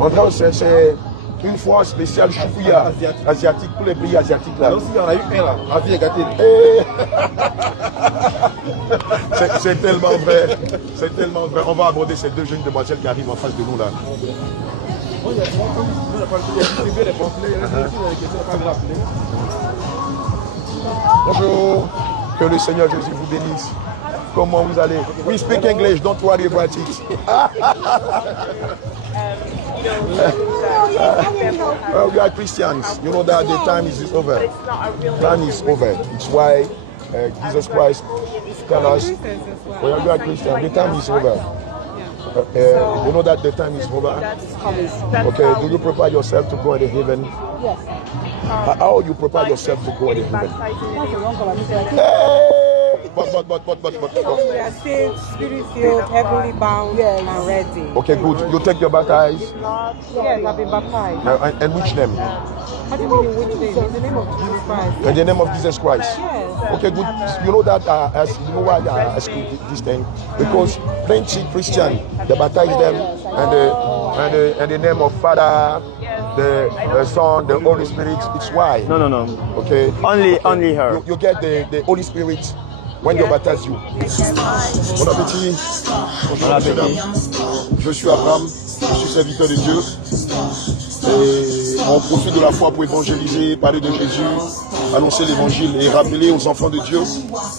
André, c'est une fois spéciale choufouilla asiatique pour les pays asiatiques là. Alors, s'il y en a eu un là, la vie est gâtée. C'est tellement vrai. C'est tellement vrai. On va aborder ces deux jeunes demoiselles qui arrivent en face de nous là. Bonjour. Que le Seigneur Jésus vous bénisse. Comment vous allez? We speak English, don't worry about it. We are Christians. You know that the time is over. Time is over. It's why Jesus Christ tell us, well, we are Christians. The time is over. You know that the time is over. Okay. Do you prepare yourself to go into heaven? Yes. How you prepare yourself to go into heaven? But. We are saved, spirit-filled, heavenly bound, and ready. Okay, good. You take your baptize. Yes, I've been baptized. And which name? How do you mean in which name? In the name of Jesus Christ. In the name of Jesus Christ. Yes. Okay, good. You know that you know why I ask you this thing? Because plenty Christian, they baptize them and the name of Father, the Son, the Holy Spirit. It's why. No. Okay. Only her. You get the Holy Spirit when you baptize you. Bon appétit. Bonjour, monsieur, dame. Je suis Abraham, je suis serviteur de Dieu. Et on profite de la foi pour évangéliser, parler de Jésus, annoncer l'évangile et rappeler aux enfants de Dieu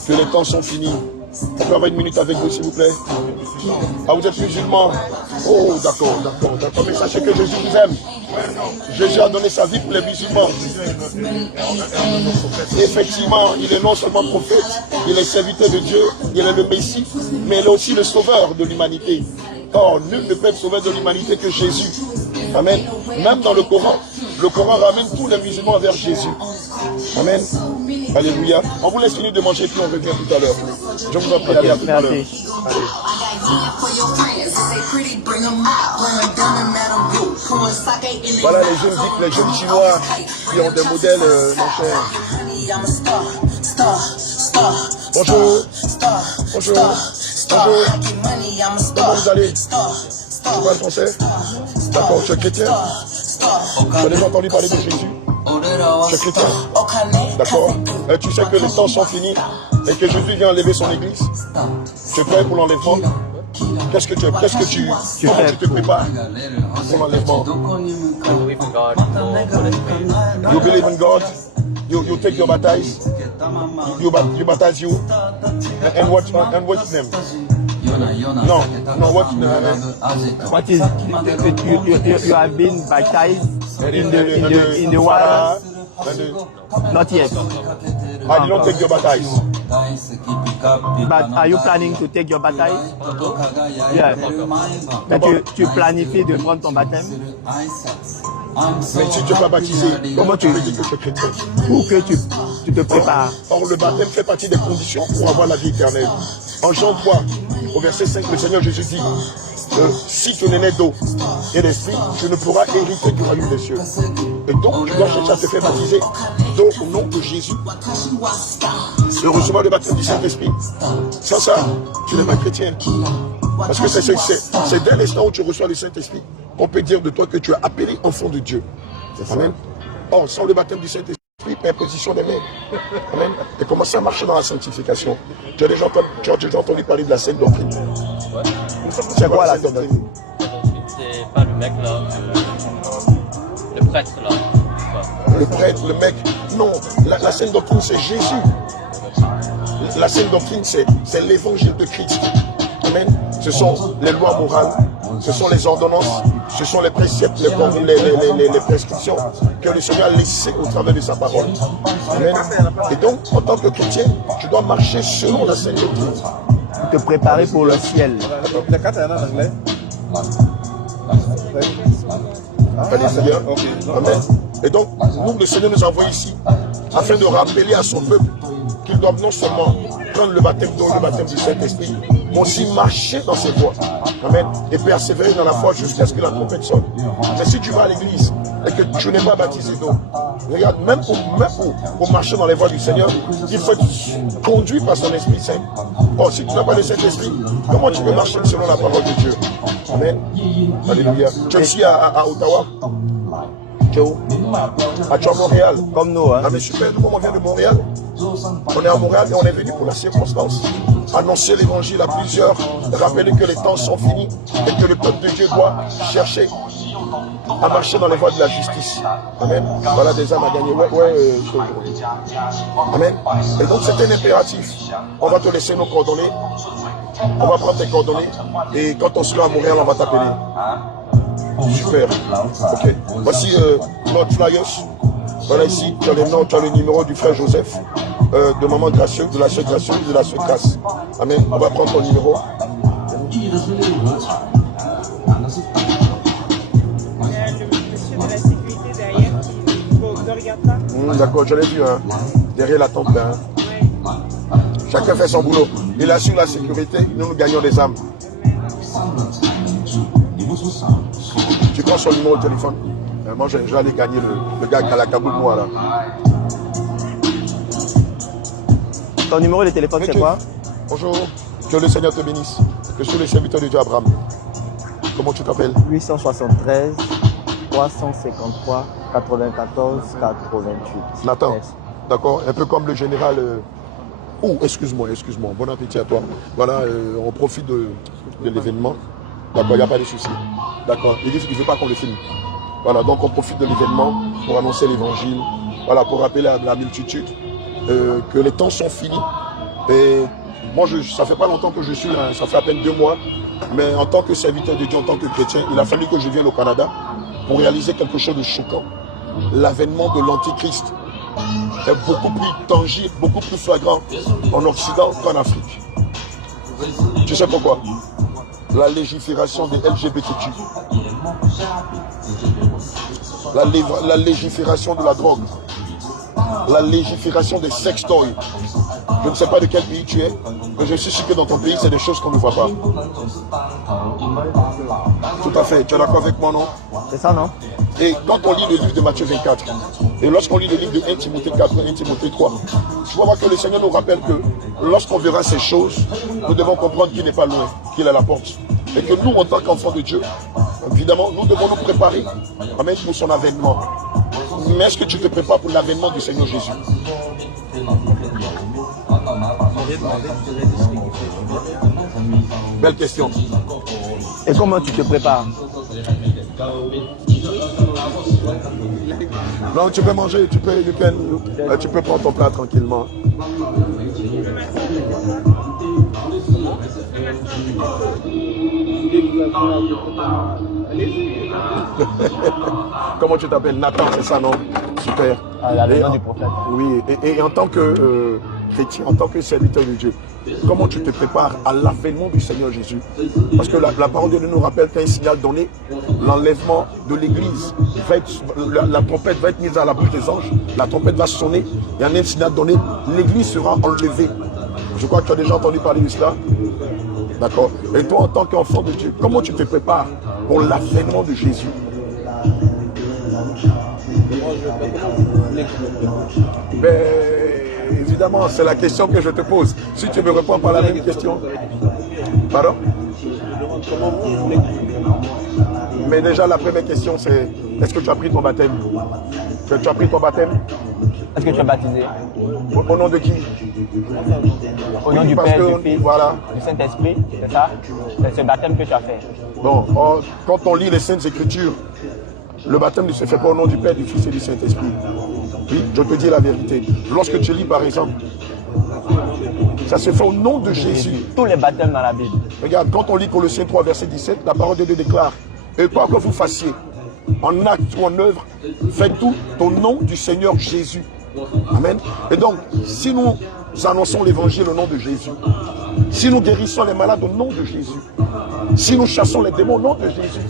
que les temps sont finis. On peut avoir une minute avec vous, s'il vous plaît? Ah, vous êtes musulman? Oh, d'accord. Mais sachez que Jésus vous aime. Jésus a donné sa vie pour les musulmans. Et effectivement, il est non seulement prophète, il est serviteur de Dieu, il est le Messie, mais il est aussi le sauveur de l'humanité. Or, nul ne peut être sauveur de l'humanité que Jésus. Amen. Même dans le Coran ramène tous les musulmans vers Jésus. Amen. Alléluia. On vous laisse finir de manger puis on revient tout à l'heure. Je vous en prie, allez à tout à l'heure. Allez. Voilà les jeunes geeks, les jeunes chinois qui ont des modèles, mon cher. Bonjour. Comment vous allez? Tu parles français? D'accord, tu es chrétien? Tu as déjà entendu parler de Jésus? Tu es chrétien? D'accord. Tu sais que les temps sont finis et que Jésus vient enlever son église? Tu es prêt pour l'enlèvement? Qu'est-ce que tu fais? Comment tu te prépares pour l'enlèvement? You believe in God? You take your baptize? You baptize you? And what name? No, what name? What is you have been baptized in the water? Not yet. I did not take your baptize. But are you planning to take your baptise? Yeah. Tu planifies de prendre ton baptême? Mais si tu n'es pas baptisé, comment tu veux dire que tu es chrétien? Pour que tu te prépares. Or, le baptême fait partie des conditions pour avoir la vie éternelle. En Jean 3, au verset 5, le Seigneur Jésus dit si tu n'es né d'eau et d'esprit, tu ne pourras hériter du royaume des cieux. Et donc, tu dois chercher à te faire baptiser d'eau au nom de Jésus. De recevoir le baptême du Saint-Esprit. Sans ça, tu n'es pas chrétien. Parce que c'est dès l'instant où tu reçois le Saint-Esprit qu'on peut dire de toi que tu es appelé enfant de Dieu. Amen. Or, sans le baptême du Saint-Esprit, imposition des mains. Amen. Et commencer à marcher dans la sanctification. Tu as déjà entendu parler de la sainte doctrine. C'est quoi la doctrine? C'est pas le mec là, le prêtre là. Le prêtre, le mec. Non, la sainte doctrine c'est Jésus. La sainte doctrine c'est l'évangile de Christ. Amen. Ce sont les lois morales, ce sont les ordonnances, ce sont les préceptes, les prescriptions que le Seigneur a laissées au travers de sa parole. Amen. Et donc, en tant que chrétien, tu dois marcher selon la sainte doctrine. Te préparer pour le ciel. Les quatre en anglais. Alléluia. Amen. Et donc, nous, le Seigneur nous envoie ici afin de rappeler à son peuple qu'ils doivent non seulement prendre le baptême d'eau, le baptême du Saint-Esprit, mais aussi marcher dans ses voies. Amen. Et persévérer dans la foi jusqu'à ce que la trompette sonne. Mais si tu vas à l'église et que tu n'es pas baptisé d'eau, Regarde, même pour marcher dans les voies du Seigneur, il faut être conduit par son Esprit Saint. Oh, si tu n'as pas le Saint-Esprit, comment tu peux marcher selon la parole de Dieu? Amen. Alléluia. Tu es ici à Ottawa? Tu es où? Ah, tu es à Montréal. Comme nous, hein. Ah, mais super, nous, on vient de Montréal. On est à Montréal et on est venu pour la circonstance. Annoncer l'évangile à plusieurs, rappeler que les temps sont finis et que le peuple de Dieu doit chercher à marcher dans les voies de la justice. Amen. Voilà des âmes à gagner. Amen. Et donc c'est un impératif. On va te laisser nos coordonnées. On va prendre tes coordonnées. Et quand on sera à Montréal, on va t'appeler. Super. Ok. Voici notre flyers. Voilà ici, tu as les noms, tu as le numéro du frère Joseph, de maman gracieuse, de la sœur gracieuse, de la sœur Grace. Amen. On va prendre ton numéro. Il y a le monsieur de la sécurité derrière qui regarde ça. D'accord, je l'ai vu, hein. Derrière la tente là. Hein. Chacun fait son boulot. Il assure la sécurité, nous gagnons des âmes. Tu prends son numéro de téléphone. Moi, je vais aller gagner le gars qui a la caboule moi là. Ton numéro de téléphone, c'est quoi? Bonjour, que le Seigneur te bénisse. Je suis le serviteur de Dieu Abraham. Comment tu t'appelles? 873 353 94 88. Nathan, Yes. d'accord? Un peu comme le général... Oh, excuse-moi. Bon appétit à toi. Voilà, on profite de l'événement. D'accord, il n'y a pas de souci. D'accord, il dit qu'il ne veut pas qu'on le filme. Voilà, donc on profite de l'événement pour annoncer l'évangile. Voilà, pour rappeler à la multitude que les temps sont finis. Et moi, ça fait pas longtemps que je suis là, ça fait à peine 2 mois. Mais en tant que serviteur de Dieu, en tant que chrétien, il a fallu que je vienne au Canada pour réaliser quelque chose de choquant. L'avènement de l'Antichrist est beaucoup plus tangible, beaucoup plus flagrant en Occident qu'en Afrique. Tu sais pourquoi? La légifération des LGBTQ. La légifération de la drogue. La légifération des sextoys. Je ne sais pas de quel pays tu es, mais je suis sûr que dans ton pays, c'est des choses qu'on ne voit pas. Tout à fait. Tu es d'accord avec moi, non? C'est ça, non? Et quand on lit le livre de Matthieu 24, et lorsqu'on lit le livre de 1 Timothée 4, 1 Timothée 3, tu vas voir que le Seigneur nous rappelle que lorsqu'on verra ces choses, nous devons comprendre qu'il n'est pas loin, qu'il est à la porte. Et que nous, en tant qu'enfants de Dieu, évidemment, nous devons nous préparer amen, pour son avènement. Mais est-ce que tu te prépares pour l'avènement du Seigneur Jésus? Belle question. Et comment tu te prépares? Non, tu peux manger, tu peux prendre ton plat tranquillement. Comment tu t'appelles? Nathan, c'est ça, non? Super. Ah, le nom du prophète. Oui, et en tant que chrétien, en tant que serviteur de Dieu, comment tu te prépares à l'avènement du Seigneur Jésus? Parce que la parole de Dieu nous rappelle qu'un signal donné, l'enlèvement de l'Église, la trompette va être mise à la bouche des anges, la trompette va sonner, il y a un signal donné, l'Église sera enlevée. Je crois que tu as déjà entendu parler de cela. D'accord. Et toi, en tant qu'enfant de Dieu, comment tu te prépares pour l'avènement de Jésus? Mais évidemment, c'est la question que je te pose. Si tu me réponds par la même question. Pardon? Mais déjà, la première question, c'est est-ce que tu as pris ton baptême? Tu as pris ton baptême? Est-ce que tu es baptisé? Au nom de qui? Au nom du Parce Père, que, du Fils, voilà. du Saint-Esprit, c'est ça? C'est ce baptême que tu as fait. Bon, quand on lit les Saintes Écritures, le baptême ne se fait pas au nom du Père, du Fils et du Saint-Esprit. Oui, je te dis la vérité. Lorsque tu lis, par exemple, ça se fait au nom de Jésus. Tous les baptêmes dans la Bible. Regarde, quand on lit Colossiens 3, verset 17, la parole de Dieu déclare, et quoi que vous fassiez, en acte ou en œuvre, faites tout au nom du Seigneur Jésus. Amen. Et donc, si nous annonçons l'évangile au nom de Jésus, si nous guérissons les malades au nom de Jésus, si nous chassons les démons au nom de Jésus,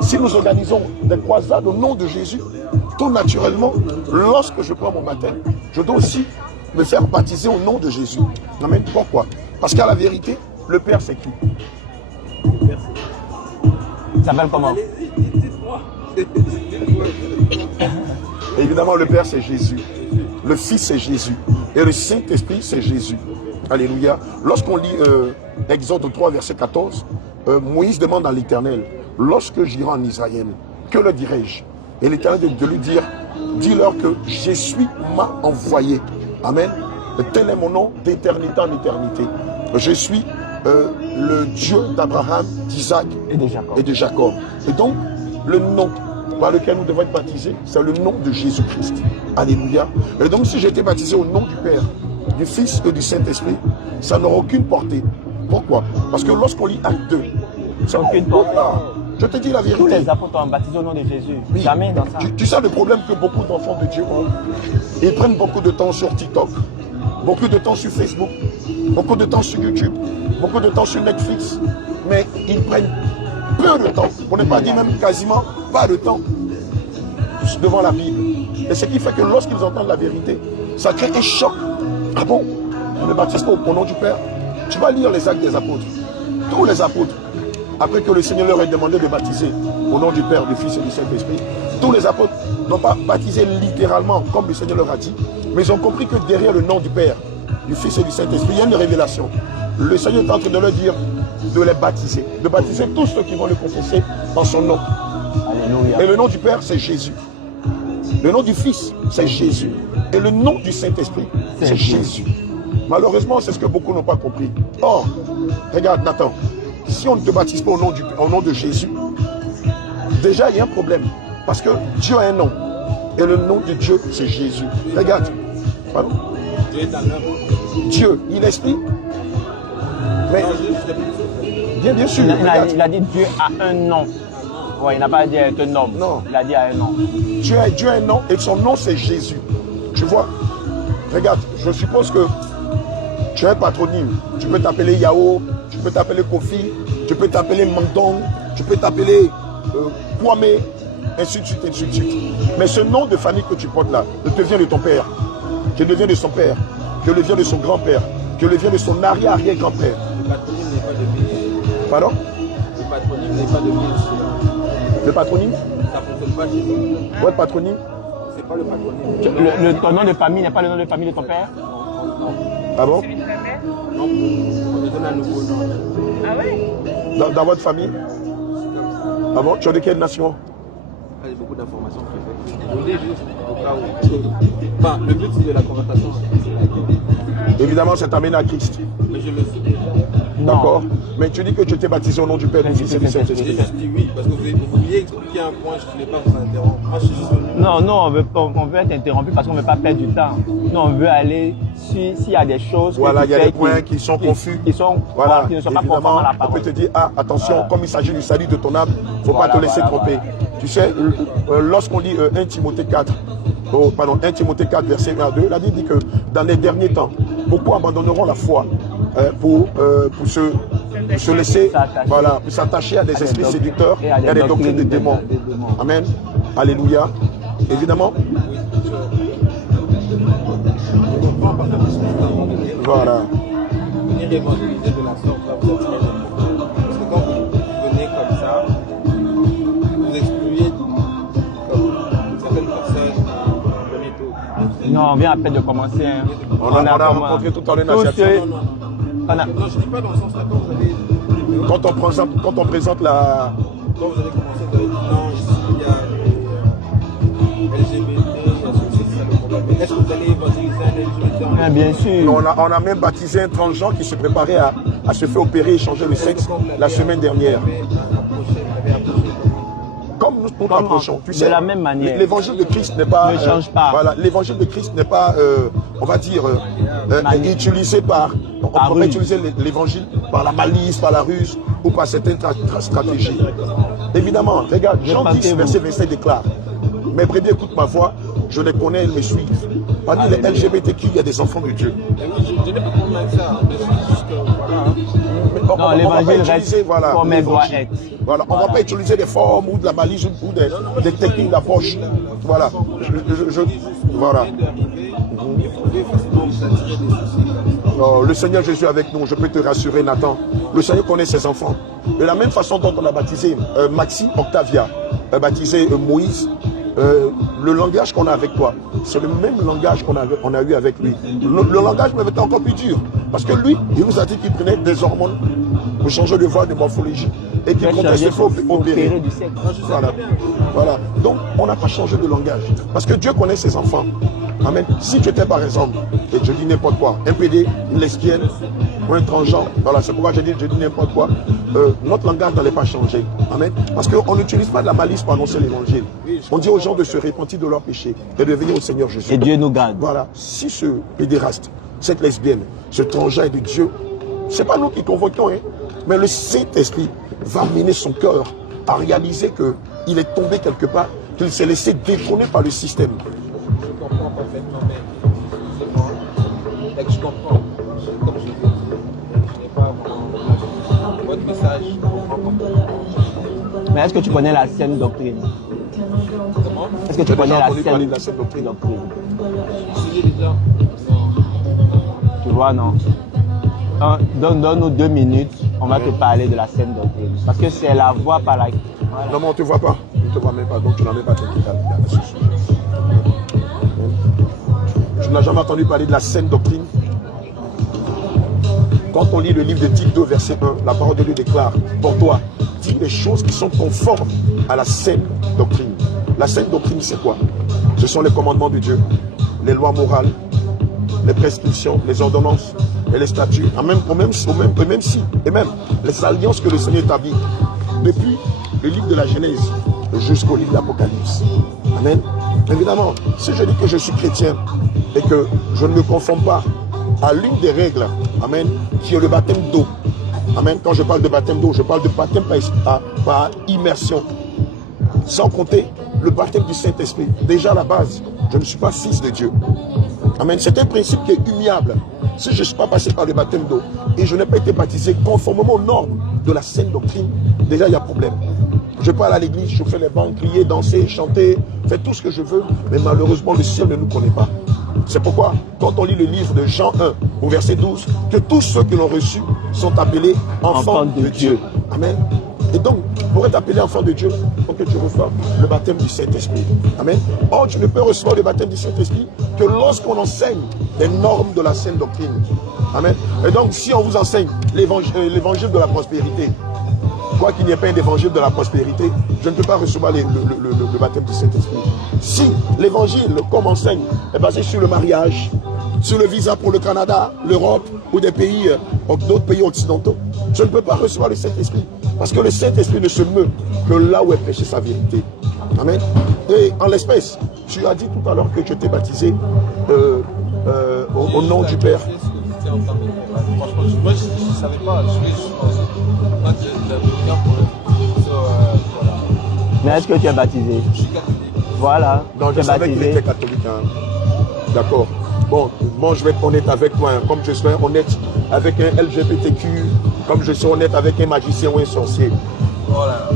si nous organisons des croisades au nom de Jésus, tout naturellement, lorsque je prends mon baptême, je dois aussi me faire baptiser au nom de Jésus. Amen. Pourquoi? Parce qu'à la vérité, le Père c'est qui? Il s'appelle comment? Évidemment, le Père, c'est Jésus. Le Fils, c'est Jésus. Et le Saint-Esprit, c'est Jésus. Alléluia. Lorsqu'on lit Exode 3, verset 14, Moïse demande à l'Éternel, lorsque j'irai en Israël, que leur dirai-je? Et l'Éternel de lui dire, dis-leur que Jésus m'a envoyé. Amen. Tel est mon nom d'éternité en éternité. Je suis le Dieu d'Abraham, d'Isaac et de Jacob. Et donc, le nom par lequel nous devons être baptisés, c'est le nom de Jésus-Christ. Alléluia. Et donc, si j'ai été baptisé au nom du Père, du Fils et du Saint-Esprit, ça n'aura aucune portée. Pourquoi? Parce que lorsqu'on lit Acte 2, ça n'a aucune portée. Je te dis la vérité. Tous les apôtres ont baptisé au nom de Jésus. Oui. Jamais dans ça. Tu sais le problème que beaucoup d'enfants de Dieu ont? Ils prennent beaucoup de temps sur TikTok, beaucoup de temps sur Facebook, beaucoup de temps sur YouTube, beaucoup de temps sur Netflix, mais ils prennent peu de temps, pour ne pas dire même quasiment pas de temps, devant la Bible. Et ce qui fait que lorsqu'ils entendent la vérité, ça crée un choc. Ah bon? On ne baptise pas au nom du Père? Tu vas lire les Actes des Apôtres. Tous les apôtres, après que le Seigneur leur ait demandé de baptiser au nom du Père, du Fils et du Saint-Esprit, tous les apôtres n'ont pas baptisé littéralement comme le Seigneur leur a dit, mais ils ont compris que derrière le nom du Père, du Fils et du Saint-Esprit, il y a une révélation. Le Seigneur est en train de leur dire de les baptiser, de baptiser tous ceux qui vont le confesser en son nom. Alléluia. Et le nom du Père, c'est Jésus. Le nom du Fils, c'est Jésus. Et le nom du Saint-Esprit, c'est Jésus. Malheureusement, c'est ce que beaucoup n'ont pas compris. Or, regarde Nathan, si on ne te baptise pas au nom de Jésus, déjà il y a un problème. Parce que Dieu a un nom. Et le nom de Dieu, c'est Jésus. Regarde. Pardon? Dieu est un homme. Dieu, il est esprit. Mais, bien sûr. Il a dit Dieu a un nom. Ouais, il n'a pas dit un nom. Non. Il a dit un nom. Dieu a un nom et son nom c'est Jésus. Tu vois? Regarde, je suppose que tu as un patronyme. Tu peux t'appeler Yao, tu peux t'appeler Kofi, tu peux t'appeler Mandong, tu peux t'appeler Kwame, ainsi de suite, ainsi de suite. Mais ce nom de famille que tu portes là, ne te vient de ton père, que ne vient de son père, que ne vient de son grand-père, que ne vient de son arrière-arrière-grand-père. Le patronyme n'est pas de vie. Pardon? Le patronyme n'est pas de vie. Le patronyme? Ça ne fonctionne pas chez nous. Votre patronyme? C'est pas le patronyme. Ton nom de famille n'est pas le nom de famille de ton père? Non. Ah bon? On me donne un nouveau nom. Ah ouais? Dans votre famille? Ah bon? Tu es de quelle nation? J'ai beaucoup d'informations qui fait. Je l'ai juste au cas où. Enfin, le but c'est de la conversation. Évidemment, c'est t'amener à Christ. Mais je le suis. D'accord. Mais tu dis que tu t'es baptisé au nom du Père, du Fils et du J'ai Saint-Esprit. juste dit oui, parce que vous vouliez expliquer un point, je ne voulais pas vous interrompre. Moi, je suis juste venu. Non, on veut être interrompu parce qu'on ne veut pas perdre du temps. Non, on veut aller s'il y a des choses. Voilà, il y a des points qui sont confus. Qui ne sont pas conformes à la on parole. peut te dire, ah, attention, Voilà. comme il s'agit du salut de ton âme, il ne faut pas te laisser tromper. Tu sais, lorsqu'on lit 1 Timothée 4, 1 Timothée 4, verset 1 à 2, la Bible dit que dans les derniers temps, beaucoup abandonneront la foi pour se laisser, voilà, pour s'attacher à des esprits séducteurs et à des doctrines de démons. Amen. Alléluia. Évidemment. Voilà. Venir évangéliser de la sorte, ça vous attire beaucoup. Parce que quand vous venez comme ça, vous excluez comme certaines personnes venez tout. Non, on vient à peine de commencer. Hein. On a rencontré tout à l'heure tous Nadia. ceux- Non, je ne dis pas dans le sens là, quand vous avez... Quand on présente la... Quand vous avez commencé, vous avez dit non, ici il y a LGBT, c'est ça le problème. Mais est-ce que vous allez évangéliser un LGBT en Ah, bien sûr. On a même baptisé un transgenre qui se préparait à se faire opérer et changer le sexe la semaine dernière. Comme nous approchons, tu de sais, la même manière. l'évangile de Christ n'est pas... Ne change pas. Voilà, l'évangile de Christ n'est pas, on va dire, utilisé par... On ne peut pas ruse. utiliser l'évangile par la malice, par la ruse ou par certaines stratégies. Évidemment, regarde, Jean 10, verset 25 déclare, mes brebis écoutent ma voix, je les connais, elles me suivent. Parmi les LGBTQ, il y a des enfants de Dieu. Je n'ai pas de problème avec ça. Je suis juste que, voilà. Non, l'évangile reste comme elle doit être. Voilà, on ne va pas utiliser des formes ou de la malice ou des techniques d'approche. Voilà. Voilà. Non, le Seigneur Jésus est avec nous, je peux te rassurer, Nathan. Le Seigneur connaît ses enfants. De la même façon dont on a baptisé Maxime Octavia, baptisé Moïse, le langage qu'on a avec toi, c'est le même langage qu'on a eu avec lui. Le langage même était encore plus dur. Parce que lui, il nous a dit qu'il prenait des hormones pour changer de voie, de morphologie. Et qu'il comptait se faire opérer. Voilà. Voilà. Donc, on n'a pas changé de langage. Parce que Dieu connaît ses enfants. Amen. Si tu étais par exemple, et je dis n'importe quoi, un PD, une lesbienne, ou un transgenre, voilà, c'est pourquoi je dis n'importe quoi, notre langage n'allait pas changer. Amen. Parce qu'on n'utilise pas de la malice pour annoncer l'évangile. On dit aux gens de se repentir de leurs péchés et de venir au Seigneur Jésus. Et Dieu nous garde. Voilà. Si ce pédéraste, cette lesbienne, ce transgenre est de Dieu, c'est pas nous qui convoquons, hein, mais le Saint-Esprit va amener son cœur à réaliser qu'il est tombé quelque part, qu'il s'est laissé détrôner par le système. Je comprends parfaitement, mais c'est moi. Et que je comprends. Comme je dis, je n'ai pas vraiment votre message. Je comprends pas. Mais est-ce que tu connais la saine doctrine? Comment? Est-ce que tu connais la entendu parler de la saine saine doctrine? Si j'ai déjà. Non. Tu vois, non? Donne-nous 2 minutes, on va te parler de la saine doctrine. Parce que c'est la voie par laquelle... Non, mais on ne te voit pas. On ne te voit même pas, donc tu n'en es pas t'inquiéter à ce sujet. Tu n'as jamais entendu parler de la saine doctrine? Quand on lit le livre de Tite 2, verset 1, la parole de Dieu déclare, pour toi, dis les choses qui sont conformes à la saine doctrine. La saine doctrine, c'est quoi? Ce sont les commandements de Dieu, les lois morales, les prescriptions, les ordonnances et les statuts, et même les alliances que le Seigneur établit depuis le livre de la Genèse jusqu'au livre de l'Apocalypse. Amen. Évidemment, si je dis que je suis chrétien et que je ne me conforme pas à l'une des règles, amen, qui est le baptême d'eau. Amen. Quand je parle de baptême d'eau, je parle de baptême par immersion. Sans compter le baptême du Saint-Esprit. Déjà à la base, je ne suis pas fils de Dieu. Amen. C'est un principe qui est humiliable. Si je ne suis pas passé par le baptême d'eau et je n'ai pas été baptisé conformément aux normes de la saine doctrine, déjà il y a problème. Je parle à l'église, je fais les bancs, crier, danser, chanter, faire tout ce que je veux, mais malheureusement le ciel ne nous connaît pas. C'est pourquoi, quand on lit le livre de Jean 1, au verset 12, que tous ceux qui l'ont reçu sont appelés enfants de Dieu. Amen. Et donc, pour être appelé enfant de Dieu, il faut que tu reçoives le baptême du Saint-Esprit. Amen. Or, tu ne peux recevoir le baptême du Saint-Esprit que lorsqu'on enseigne les normes de la saine doctrine. Amen. Et donc, si on vous enseigne l'évangile de la prospérité, quoi qu'il n'y ait pas un évangile de la prospérité, je ne peux pas recevoir le baptême du Saint-Esprit. Si l'évangile, comme enseigne, est basé sur le mariage, sur le visa pour le Canada, l'Europe ou des pays, d'autres pays occidentaux, je ne peux pas recevoir le Saint-Esprit. Parce que le Saint-Esprit ne se meut que là où est prêchée sa vérité. Amen. Et en l'espèce, tu as dit tout à l'heure que tu étais baptisé au nom du Père. Franchement, moi je ne savais pas. Je voulais juste quand j'avais bien pour voilà. Mais est-ce que tu es baptisé? Je suis catholique. Voilà. Non, je savais qu'il était catholique. Hein. D'accord. Bon, moi je vais être honnête avec toi, hein. Comme je suis honnête avec un LGBTQ, comme je suis honnête avec un magicien ou un sorcier. Voilà.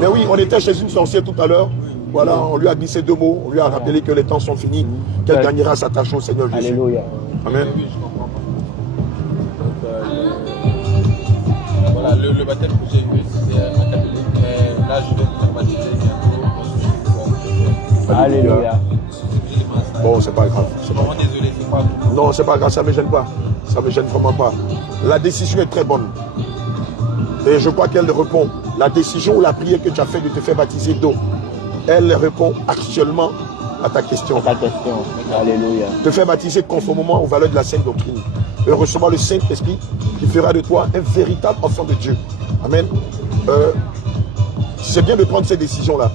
Mais oui, on était chez une sorcière tout à l'heure. Voilà, on lui a glissé 2 mots, on lui a rappelé que les temps sont finis, qu'elle gagnera sa tâche au Seigneur Jésus. Alléluia. Amen. Oui, je comprends pas. Donc, voilà, le baptême que j'ai eu, c'était un catholique, mais là je vais me faire baptiser bientôt. Alléluia. Bon, c'est pas grave. Je suis vraiment désolé, c'est pas. Non, c'est pas grave, ça ne me gêne pas. Ça ne me gêne vraiment pas. La décision est très bonne. Et je crois qu'elle répond. La décision ou la prière que tu as fait de te faire baptiser d'eau, elle répond actuellement à ta question. Alléluia. Te faire baptiser conformément aux valeurs de la sainte doctrine. Et recevoir le Saint-Esprit qui fera de toi un véritable enfant de Dieu. Amen. C'est bien de prendre ces décisions-là.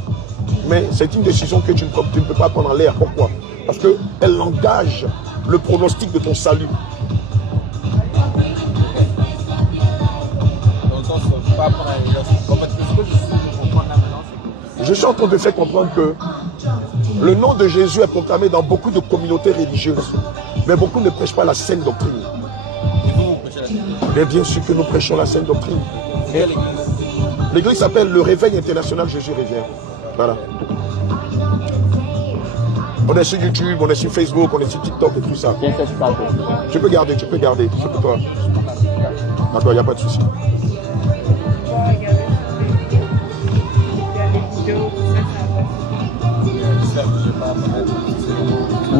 Mais c'est une décision que tu ne peux pas prendre en l'air. Pourquoi? Parce qu'elle engage le pronostic de ton salut. Dans le sens, pas prendre un exercice. En fait, ce que je suis de comprendre là maintenant, c'est que Je suis en train de faire comprendre que le nom de Jésus est proclamé dans beaucoup de communautés religieuses. Mais beaucoup ne prêchent pas la saine doctrine. vous prêchez la Bible. Mais bien sûr que nous prêchons la saine doctrine. Quelle église? L'église s'appelle le Réveil International Jésus Revient. Voilà. On est sur YouTube, on est sur Facebook, on est sur TikTok et tout ça. Tu peux garder, c'est pour toi. D'accord, il n'y a pas de souci.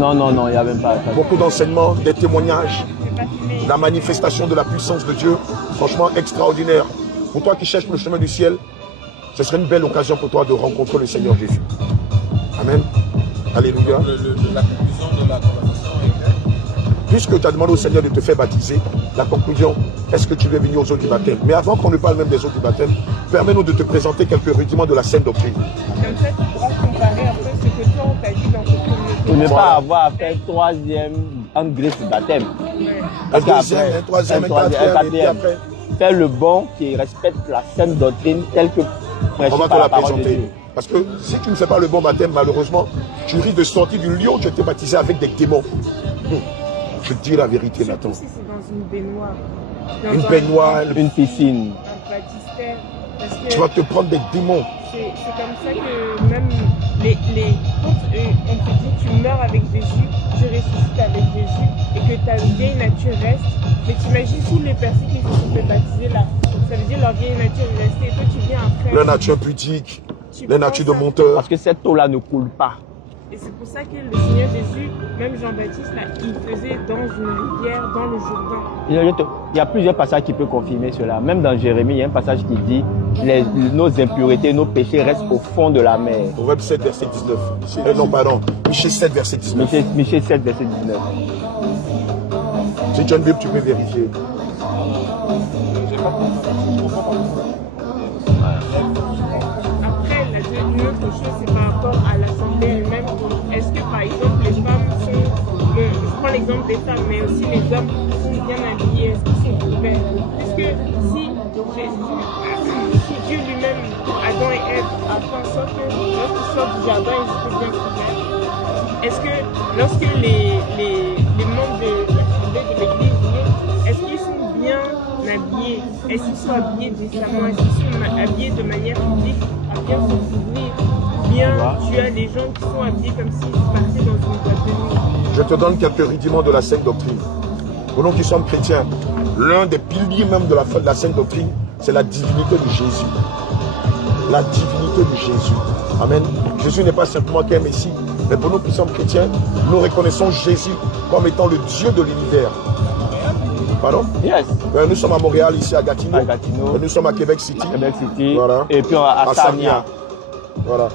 Non, non, non, il n'y a même pas. Beaucoup d'enseignements, des témoignages, la manifestation de la puissance de Dieu, franchement extraordinaire. Pour toi qui cherches le chemin du ciel, ce serait une belle occasion pour toi de rencontrer le Seigneur Jésus. Amen. Alléluia. La conclusion de la conversation est... Puisque tu as demandé au Seigneur de te faire baptiser, la conclusion, est-ce que tu veux venir aux eaux du baptême? Mais avant qu'on ne parle même des eaux du baptême, permets-nous de te présenter quelques rudiments de la saine doctrine. Comme ça, tu pourras comparer un peu ce que toi on t'a dit dans cette communauté. Pour ne pas avoir à faire troisième en griffe de baptême. Un deuxième, un troisième, un quatrième, et puis après. Faire le bon qui respecte la saine doctrine telle que prêchée On va te par la la parole de présenter. Dieu. Parce que si tu ne fais pas le bon baptême, malheureusement, tu risques de sortir du lieu où tu étais baptisé avec des démons. Je te dis la vérité, Nathan. Surtout si c'est dans une baignoire. Une baignoire, Une piscine. Un baptistère. Parce que tu vas te prendre des démons. c'est comme ça que même quand on te dit tu meurs avec Jésus, tu ressuscites avec Jésus et que ta vieille nature reste. Mais t'imagines toutes les personnes qui se sont fait baptiser là. Ça veut dire leur vieille nature est restée et toi tu viens après. La nature pudique, Tu la prends nature de ça. monteur. Parce que cette eau-là ne coule pas. Et c'est pour ça que le Seigneur Jésus, même Jean-Baptiste, là, il faisait dans une rivière, dans le Jourdain. Il y a plusieurs passages qui peuvent confirmer cela. Même dans Jérémie, il y a un passage qui dit nos impuretés, nos péchés restent au fond de la mer. Proverbe 7, verset 19. Non, pardon. Michée 7, verset 19. Michée 7, verset 19. Si tu as une Bible, tu peux vérifier. Après, une autre chose, c'est par rapport à l'Assemblée elle-même. Est-ce que, par exemple, les femmes sont... Bon, je prends l'exemple des femmes, mais aussi les hommes sont bien habillés. Est-ce qu'ils sont couverts? Puisque si Dieu lui-même, Adam et Ève, a fait en sorte que lorsqu'ils sortent du jardin, ils étaient bien couverts. Est-ce que lorsque les membres de l'Assemblée de l'Église viennent, est-ce qu'ils sont bien habillés? Est-ce qu'ils sont habillés décemment? Est-ce qu'ils sont habillés de manière publique, à bien se couvrir? Bien, tu as des gens qui sont habillés comme s'ils partaient dans une boîte de nuit. Je te donne quelques rudiments de la saine doctrine. Pour nous qui sommes chrétiens, l'un des piliers même de la saine doctrine, c'est la divinité de Jésus. La divinité de Jésus. Amen. Jésus n'est pas simplement qu'un Messie, mais pour nous qui sommes chrétiens, nous reconnaissons Jésus comme étant le Dieu de l'univers. Pardon? Yes. Nous sommes à Montréal, ici à Gatineau. À Gatineau. Nous sommes à Québec City. Québec City. Voilà. Et puis à Sarnia. Voilà.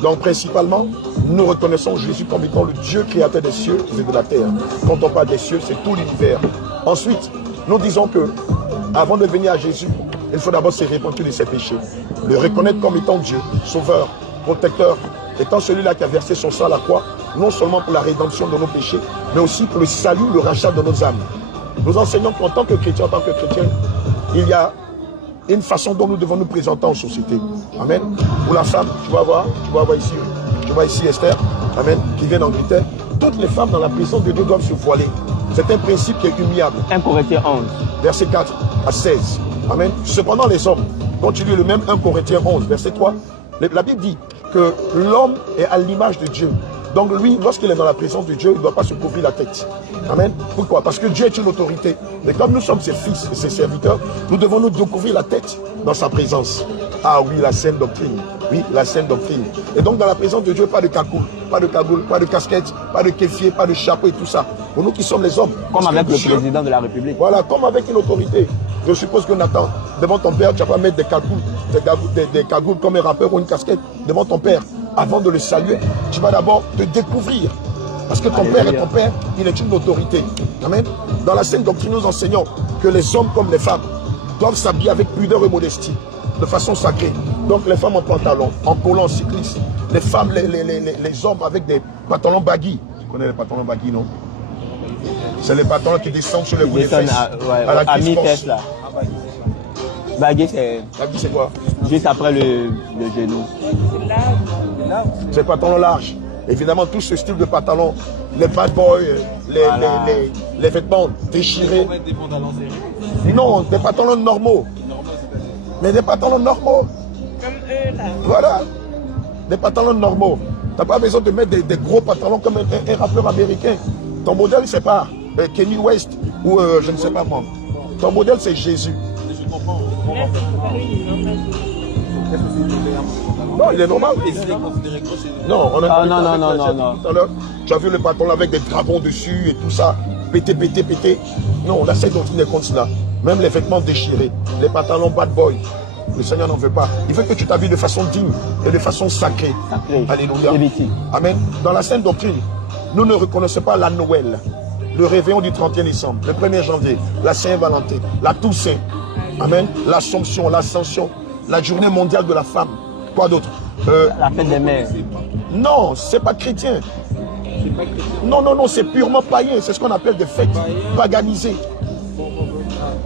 Donc principalement, nous reconnaissons Jésus comme étant le Dieu créateur des cieux et de la terre. Quand on parle des cieux, c'est tout l'univers. Ensuite, nous disons que avant de venir à Jésus, il faut d'abord se repentir de ses péchés. Le reconnaître comme étant Dieu, sauveur, protecteur, étant celui-là qui a versé son sang à la croix, non seulement pour la rédemption de nos péchés, mais aussi pour le salut, le rachat de nos âmes. Nous enseignons qu'en tant que chrétiens, il y a une façon dont nous devons nous présenter en société. Amen. Pour la femme, tu vas voir ici Esther, amen, qui vient d'Angleterre. Toutes les femmes dans la présence de Dieu doivent se voiler. C'est un principe qui est humiliable. 1 Corinthiens 11. Verset 4 à 16. Amen. Cependant, les hommes, quand tu lis le même 1 Corinthiens 11, verset 3, la Bible dit que l'homme est à l'image de Dieu. Donc lui, lorsqu'il est dans la présence de Dieu, il ne doit pas se couvrir la tête. Amen. Pourquoi? Parce que Dieu est une autorité. Mais comme nous sommes ses fils et ses serviteurs, nous devons nous découvrir la tête dans sa présence. Ah oui, la saine doctrine. Oui, la saine doctrine. Et donc dans la présence de Dieu, pas de cagoule, pas de casquette, pas de kéfier, pas de chapeau et tout ça. Pour nous qui sommes les hommes. Comme avec le Dieu, président de la République. voilà, comme avec une autorité. Je suppose que Nathan, devant ton père, tu ne vas pas mettre des cagoules comme un rappeur ou une casquette devant ton père. Avant de le saluer, tu vas d'abord te découvrir. Parce que ton père est ton père, il est une autorité. Amen. Dans la saine doctrine, nous enseignons que les hommes comme les femmes doivent s'habiller avec pudeur et modestie, de façon sacrée. Donc les femmes en pantalon, en collant, en cycliste. Les femmes, les hommes avec des pantalons baggy. Tu connais les pantalons baggy, non? C'est les pantalons qui descendent sur les bouts des fesses. À la mi-fesse là. Baggy, c'est quoi? Juste après le genou. C'est le pantalon large. Évidemment, tout ce style de pantalon, les bad boys, les vêtements déchirés. Des pantalons serrés. Non, des pantalons normaux. Mais des pantalons normaux. Comme eux là. Voilà. Des pantalons normaux. Tu n'as pas besoin de mettre des gros pantalons comme un rappeur américain. Ton modèle, c'est pas Kanye West ou je ne sais pas moi. Ton modèle, c'est Jésus. Je comprends. Là, c'est oui, non, Est-ce que c'est tolérable? Non, il est normal. Et s'il est considéré gros, c'est... Non, on a Ah, parlé non, avec non, la non, chef non. tout à l'heure. Tu as vu le patron avec des dragons dessus et tout ça. Pété, pété, pété. Non, là, c'est doctrine est contre cela. Même les vêtements déchirés, les pantalons bad boy. Le Seigneur n'en veut pas. Il veut que tu t'habilles de façon digne et de façon sacrée. Sacré. Alléluia. Lévitique. Amen. Dans la Sainte Doctrine, nous ne reconnaissons pas la Noël, le réveillon du 31 décembre, le 1er janvier, la Saint-Valentin, la Toussaint. Amen. L'Assomption, l'Ascension, la journée mondiale de la femme. Quoi d'autre? La fête des mères. Non, c'est pas chrétien. C'est pas chrétien. Non, non, non, c'est purement païen. C'est ce qu'on appelle des fêtes paganisées.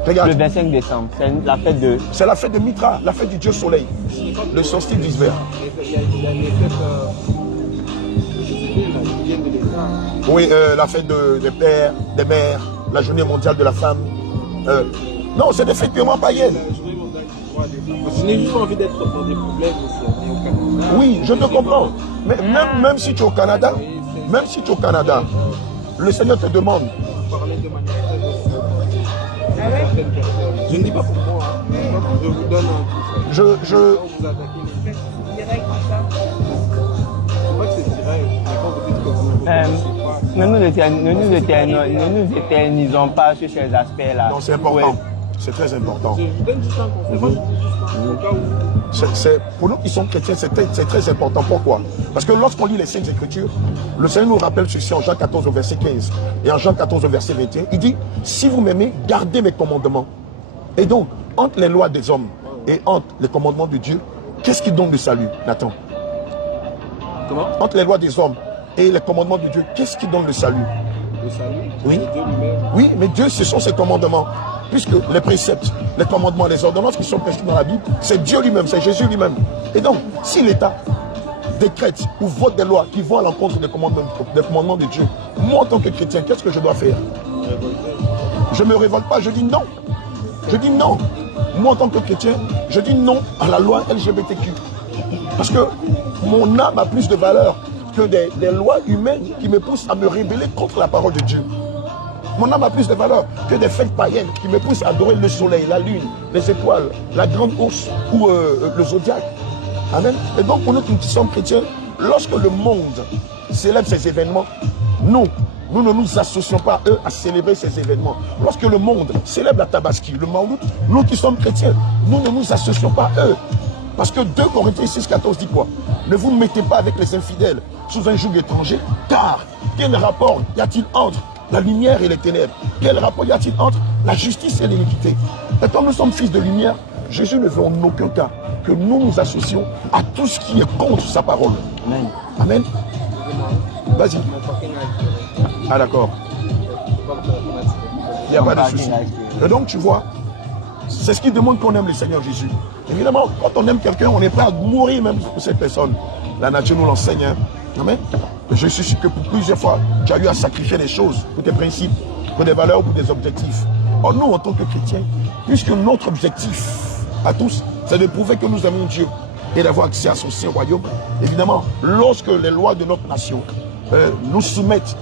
Le Regarde, 25 décembre, c'est la fête de... c'est la fête de Mitra, la fête du Dieu Soleil, le solstice d'hiver. Il y a les fêtes qui viennent de l'État. Oui, la fête des pères, des mères, la journée mondiale de la femme. Non, c'est des fêtes purement païennes. La journée mondiale du droit des femmes. Je n'ai juste envie d'être dans des problèmes aussi. On est au Canada. Oui, je te comprends. Mais même si tu es au Canada, même si tu es au Canada, le Seigneur te demande. Parler de manière très certaines personnes. Je ne dis pas pour moi. Hein. Je vous donne un conseil. Je Quand vous attaquez les Direct, tout ça. je crois que c'est direct. Mais quand vous dites que vous ne connaissez pas, Ne nous éternisons pas sur ces aspects-là. non, c'est important. C'est très important. je vous donne juste un conseil. Moi, je dis juste un au cas où. Pour nous qui sommes chrétiens, c'est très important. Pourquoi? Parce que lorsqu'on lit les Saintes Écritures, le Seigneur nous rappelle ceci en Jean 14 au verset 15 et en Jean 14 au verset 21. Il dit, si vous m'aimez, gardez mes commandements. Et donc, entre les lois des hommes et entre les commandements de Dieu, qu'est-ce qui donne le salut, Nathan? Comment? Entre les lois des hommes et les commandements de Dieu, qu'est-ce qui donne le salut? Le salut. Oui. C'est Dieu lui-même. Oui, mais Dieu, ce sont ses commandements. Puisque les préceptes, les commandements, les ordonnances qui sont prescrits dans la Bible, c'est Dieu lui-même, c'est Jésus lui-même. Et donc, si l'État décrète ou vote des lois qui vont à l'encontre des commandements de Dieu, moi en tant que chrétien, qu'est-ce que je dois faire? Je ne me révolte pas, je dis non. Je dis non. Moi en tant que chrétien, je dis non à la loi LGBTQ. Parce que mon âme a plus de valeur que des lois humaines qui me poussent à me rébeller contre la parole de Dieu. Mon âme a plus de valeur que des fêtes païennes qui me poussent à adorer le soleil, la lune, les étoiles, la grande ours ou le zodiaque. Amen. Et donc pour nous qui sommes chrétiens, lorsque le monde célèbre ces événements, nous ne nous associons pas à eux à célébrer ces événements. Lorsque le monde célèbre la Tabaski, le Maouloud, nous qui sommes chrétiens, nous ne nous associons pas à eux. Parce que 2 Corinthiens 6,14 dit quoi? Ne vous mettez pas avec les infidèles sous un joug étranger, car quel rapport y a-t-il entre la lumière et les ténèbres? Quel rapport y a-t-il entre la justice et l'iniquité? Et comme nous sommes fils de lumière, Jésus ne veut en aucun cas que nous nous associons à tout ce qui est contre sa parole. Amen. Amen. Vas-y. Mon parking a été. Ah d'accord. Il n'y a pas de souci. Et donc tu vois, c'est ce qui demande qu'on aime le Seigneur Jésus. Évidemment, quand on aime quelqu'un, on est prêt à mourir même pour cette personne. La nature nous l'enseigne. Hein. Amen. Je suis sûr que pour plusieurs fois, tu as eu à sacrifier des choses pour tes principes, pour des valeurs, pour des objectifs. Or nous, en tant que chrétiens, puisque notre objectif à tous, c'est de prouver que nous aimons Dieu et d'avoir accès à son saint royaume, évidemment, lorsque les lois de notre nation nous soumettent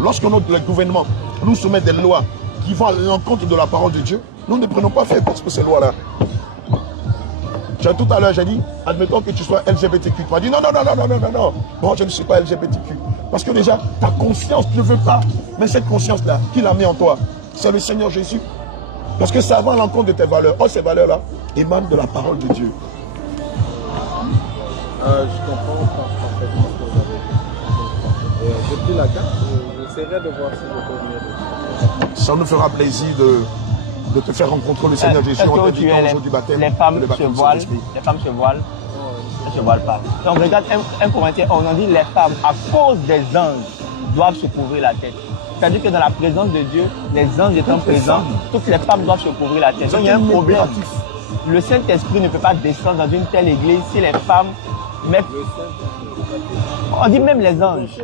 lorsque le gouvernement nous soumet des lois qui vont à l'encontre de la parole de Dieu, nous ne prenons pas fait pour ces lois-là. Tout à l'heure, j'ai dit, admettons que tu sois LGBTQ. Tu m'as dit, non, non, non, non, non, non, non, non. Moi, je ne suis pas LGBTQ. Parce que déjà, ta conscience ne veut pas. Mais cette conscience-là, qui l'a mis en toi? C'est le Seigneur Jésus. Parce que ça va à l'encontre de tes valeurs. Oh, ces valeurs-là émanent de la parole de Dieu. Je comprends parfaitement ce que vous avez dit. J'ai pris la carte, j'essaierai de voir si je peux venir. Ça nous fera plaisir de te faire rencontrer le Seigneur Jésus en t'invitant au jour du baptême. Les femmes se voilent. Les femmes se voilent. Elles ne se voilent pas. Donc regarde un commentaire, on en dit les femmes, à cause des anges, doivent se couvrir la tête. C'est-à-dire que dans la présence de Dieu, les anges étant présents, toutes les femmes doivent se couvrir la tête. Donc il y a un problème. Le Saint-Esprit ne peut pas descendre dans une telle église si les femmes mettent... On dit même les anges.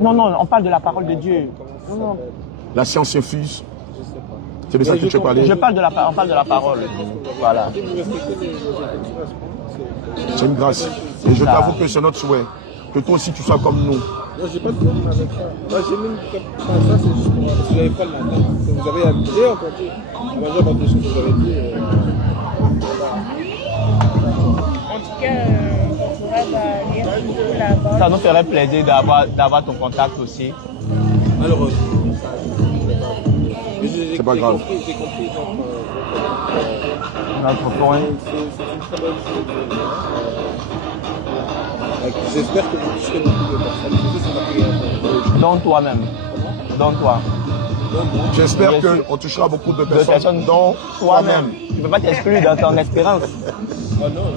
Non, non, on parle de la parole de Dieu. Non, non. La science infuse. C'est de ça que tu parlais. On parle de la parole. Voilà. C'est une grâce. Et je t'avoue que c'est notre souhait. Que toi aussi tu sois comme nous. Non, j'ai pas de problème avec ça. Moi, j'ai même pas ça, c'est juste pour moi. Parce que j'avais pas le matin. Vous avez abusé, entendu. La majeure partie des choses que vous avez dit. tout cas, l'entourage va lire tout là-bas. Ça nous ferait plaisir d'avoir ton contact aussi. Malheureusement. C'est pas grave. J'ai compris Notre point. c'est une très bonne chose. J'espère que vous toucherez beaucoup de personnes. C'est ma prière. Dans toi-même. Dans toi. J'espère Bien sûr. qu'on touchera beaucoup de De personnes personnes dans toi-même. Tu ne peux pas t'exclure dans ton espérance.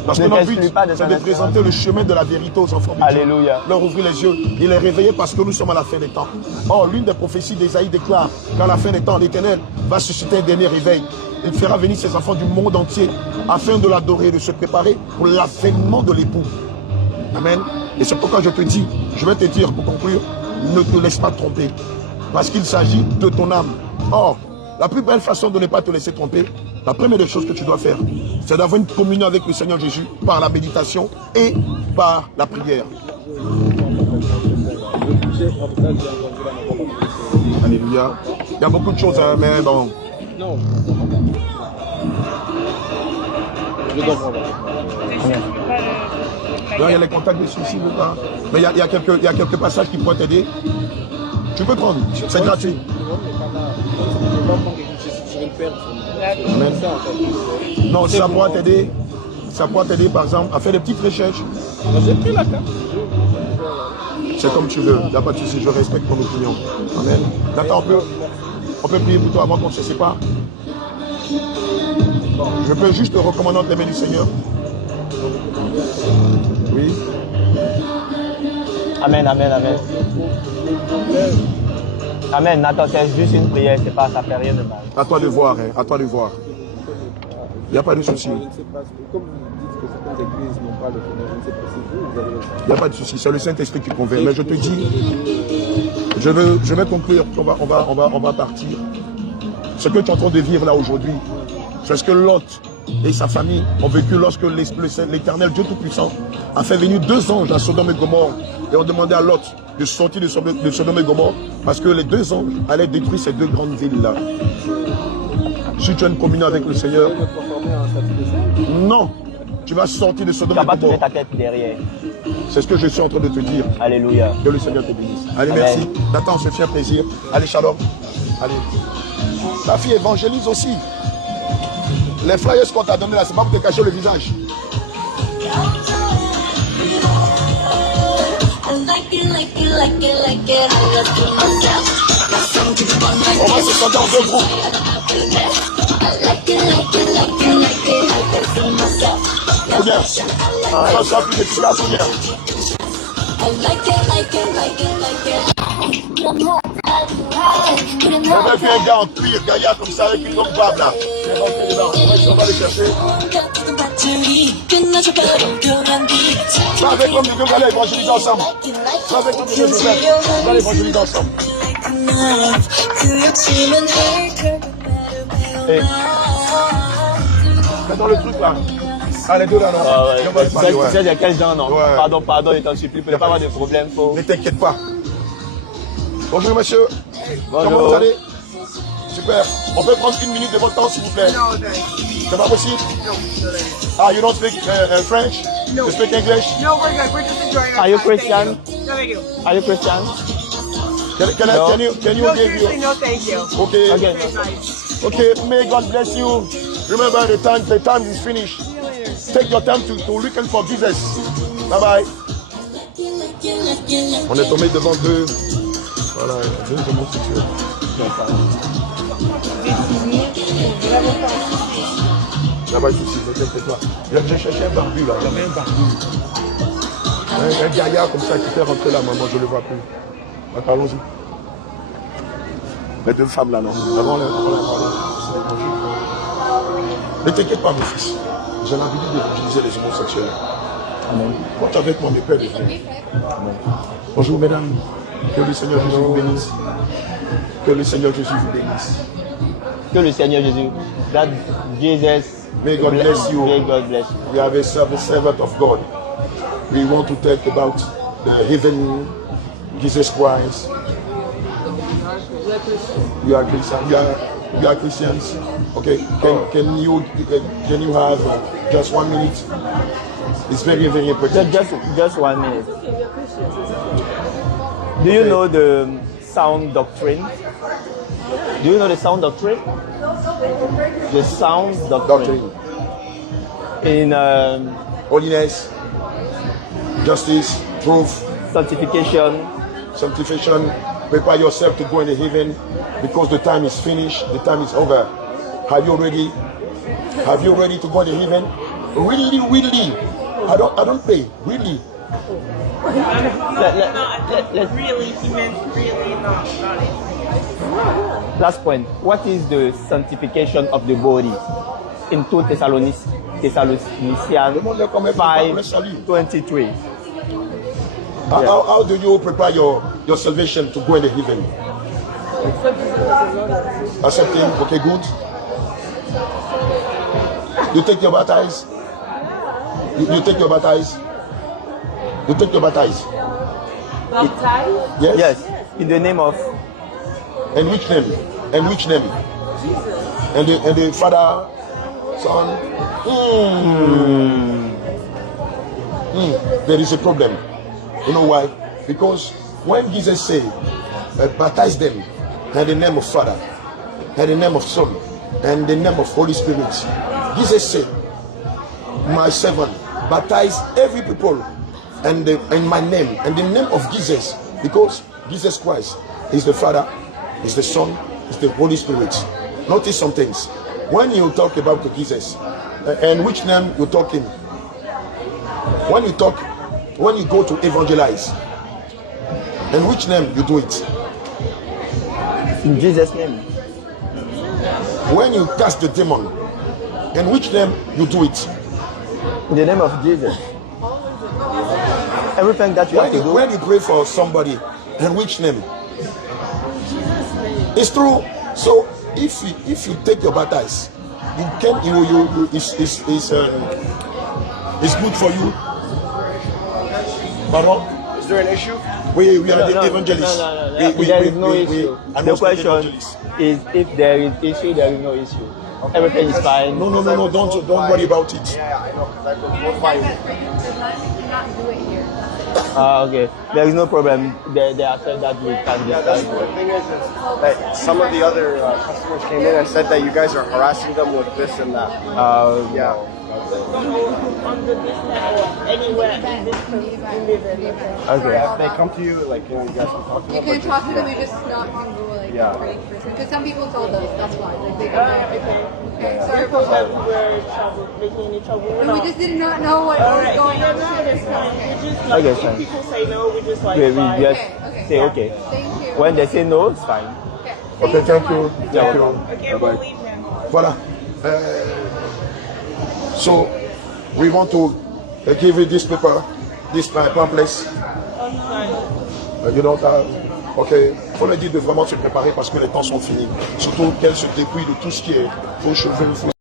Parce que Ne notre but, t'exclus pas de c'est ton de espérance. présenter le chemin de la vérité aux enfants de Dieu. Alléluia. Leur ouvrir les yeux. Il est réveillé parce que nous sommes à la fin des temps. Or, l'une des prophéties d'Ésaïe déclare qu'à la fin des temps, l'Éternel va susciter un dernier réveil. Il fera venir ses enfants du monde entier afin de l'adorer, de se préparer pour l'avènement de l'époux. Amen. Et c'est pourquoi je te dis, je vais te dire pour conclure, ne te laisse pas tromper. Parce qu'il s'agit de ton âme. Or, la plus belle façon de ne pas te laisser tromper, la première des choses que tu dois faire, c'est d'avoir une communion avec le Seigneur Jésus par la méditation et par la prière. Alléluia. Il y a beaucoup de choses, hein, mais bon. Non. Je dois voir. Là, il y a les contacts de suicide. Là. Mais il y a quelques passages qui pourraient t'aider. Tu peux prendre, c'est gratuit. Amen. Non, ça pourra t'aider. Ça pourra t'aider, par exemple, à faire des petites recherches. J'ai pris la carte. C'est comme tu veux. Il n'y a pas de souci, je respecte ton opinion. Amen. Nathan, on peut prier pour toi avant qu'on ne se sépare. Je peux juste te recommander entre les mains du Seigneur. Oui. Amen, amen, amen. Amen, Nathan, c'est juste une prière, c'est pas, ça fait rien de mal. À toi de voir, hein, à toi de voir. Il n'y a pas de souci. Je ne sais pas, comme vous dites que certaines églises n'ont pas le tonnerre, je ne sais pas si vous avez le temps. Il n'y a pas de souci, c'est le Saint-Esprit qui convainc. Mais je te dis, je vais conclure, on va partir. Ce que tu es en train de vivre là aujourd'hui, c'est ce que Lot et sa famille ont vécu lorsque l'Éternel, Dieu Tout-Puissant, a fait venir 2 anges à Sodome et Gomorrhe et ont demandé à Lot de sortir de Sodome et Gomorre parce que les 2 anges allaient détruire ces 2 grandes villes-là. Si tu as une communion avec le Seigneur, non, tu vas sortir de Tu Sodome vas et pas tourner Gomorre. ta tête derrière. C'est ce que je suis en train de te dire. Alléluia. Que le Seigneur te bénisse. Allez, Amen. merci. Nathan, on se fait un plaisir. Allez, shalom. Allez. Ta fille évangélise aussi. Les flyers qu'on t'a donnés là, c'est pas pour te cacher le visage. On va se sentir en 2 groupes. C'est bien. Ça sera plus efficace, c'est bien. J'avais vu un gars en cuir, gaillard comme ça, avec une longue barbe là. Il est rentré dedans. On va les chercher. Va avec l'homme de Dieu, vous allez évangéliser ensemble. Va avec l'homme de Dieu, vous allez évangéliser ensemble. Et, C'est dans le truc là. Ah, les deux là, non. ah ouais, Je vais tu parler, sais, ouais. tu sais, il y a quel genre, non? Ouais. Pardon, je t'en supplie, il ne peut pas avoir de problème. Faut... Ne t'inquiète pas. Bonjour monsieur. Bonjour. Comment vous allez? Super. On peut prendre 1 minute de votre temps s'il vous plaît? C'est pas possible? Ah, you don't speak French? No. You speak English? No, we're good. We're just enjoying our Are you time. Thank Christian? you. No, thank you. Are you Christian? Can you No, give seriously, you? no, thank you. Okay. Okay. Okay, bye. Okay. May God bless you. Remember the time is finished. Take your time to looking for Jesus. Bye bye. On est tombé devant 2. Voilà, je te montre si tu veux. Il n'y a pas de souci, ne t'inquiète pas. J'ai cherché un barbu là, il y avait un barbu. Un gaillard comme ça qui fait rentrer là, maman, je ne le vois plus. D'accord, allons-y. Les 2 femmes là, non. Avant les ne t'inquiète pas, mon fils. J'ai l'habitude d'évangéliser les homosexuels. Amen. Quand tu es avec moi, mes pères deviennent. Bonjour, mesdames. Que le Seigneur Jésus vous bénisse. Que le Seigneur Jésus vous bénisse. Que le Seigneur Jésus, that Jesus, May God bless you. May God bless you. We have a servant of God. We want to talk about the heaven, Jesus Christ. You are Christian. You are Christians. Okay. Can you have just 1 minute? It's very, very important. Just 1 minute. Do you know the sound doctrine? Do you know the sound doctrine? The sound doctrine. In Holiness, justice, truth, sanctification, sanctification. Prepare yourself to go into heaven because the time is finished. The time is over. Are you ready? Have you ready to go into heaven? Really, really. I don't pay. Really. Really, he meant really not it. last point. What is the sanctification of the body? In 2 Thessalonians 5:23. How do you prepare your salvation to go into heaven? Accepting, okay, good. You take your baptize. You take your baptize. You take your baptize. Yes. Yes. In the name of And which name? And which name? And the Father, Son. There is a problem. You know why? Because when Jesus said, baptize them in the name of Father, in the name of Son, and the name of Holy Spirit, Jesus said, my servant, baptize every people in my name, and the name of Jesus, because Jesus Christ is the Father, is the Son, is the Holy Spirit. Notice some things. When you talk about Jesus, and which name you're talking, when you go to evangelize, and which name you do it? in Jesus' name. When you cast the demon, and which name you do it? In the name of Jesus. Everything that you have to do. When you pray for somebody, and which name? It's true. So if you take your baptize, it's good for you. Pardon? Is there an issue? We are the evangelists. No. There is no issue. The announce question evangelists. is if there is issue, there is no issue. Everything is fine. No, don't worry about it. Yeah, I know, because I go both ways. Okay. There is no problem. They accept that we can Yeah, that's discuss. the thing is that some of the other customers came in and said that you guys are harassing them with this and that. Yeah. Under this level, anywhere in this country we live in. Okay. If they come to you, like, you know, you guys can talk to You them. can talk to them and just not can go like Yeah. because some people told us that's why like they Okay. okay sorry People for that we were making any trouble. We're we not. just did not know what was Alright, going yeah, on. no, that's fine. We just like, Okay, if fine. people say no, we just like, We bye. just Okay. say okay. Thank you. When they say no, it's fine. Okay, thank you. Yeah, Thank you. Okay, we'll leave him. Voilà. So we want to give you this paper, this pamphlets. You don't have. Ok. Faut leur dire de vraiment se préparer parce que les temps sont finis. Surtout qu'elle se dépouille de tout ce qui est faux cheveux.